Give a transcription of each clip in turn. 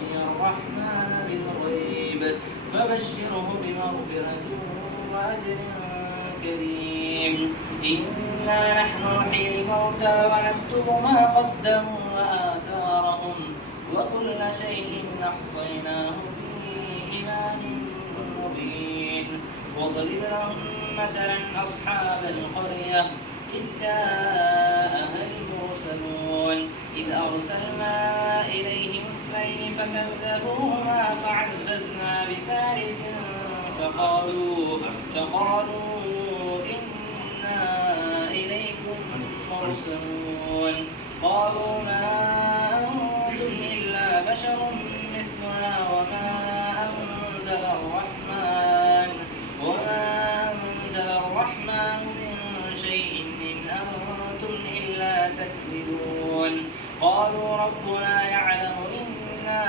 خشي الرحمن بالغيب فبشره بمغفرة وأجر كريم. إنا نحن نحيي الموتى ونكتب ما قدموا وآثارهم وكل شيء أحصيناه في إمام مبين. واضرب لهم مثلا أصحاب القرية إذ جاءها المرسلون إذ أرسلنا إليهم اثنين فكذبوهما فعززنا بثالث فقالوا إنا إليكم مرسلون. قالوا ما أنتم إلا بشر مثلنا وما أنزل الرحمن من شيء إن أنتم إلا تكذبون. قالوا ربنا يعلم إنا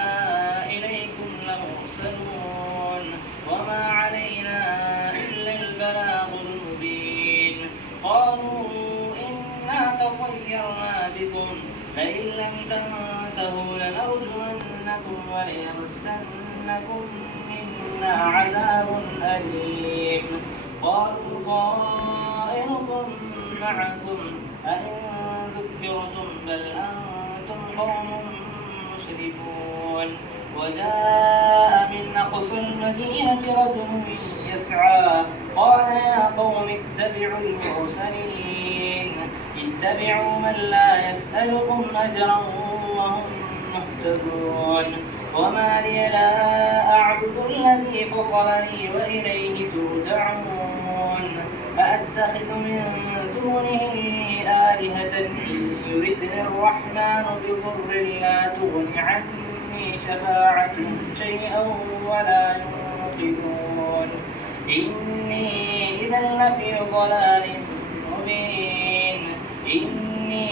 إليكم لمرسلون وما علينا إلا البلاغ المبين. قالوا إنا تطيرنا بكم لئن لم تنتهوا لنرجمنكم وليمسنكم منا عذاب أليم. قالوا طائركم معكم أئن ذكرتم بل أنتم قوم مسرفون. وجاء من أقصى المدينة رجل يسعى قال يا قوم اتبعوا المرسلين اتبعوا من لا يسألكم أجرا وهم مهتدون. وما لي لا أعبد الذي فطرني وإليه ترجعون. أأتخذ من دونه آلهة إن يردني الرحمن بضر لا تغن عني شفاعتهم شيئا ولا ينقذون. إني إذا لفي ضلال مبين. إني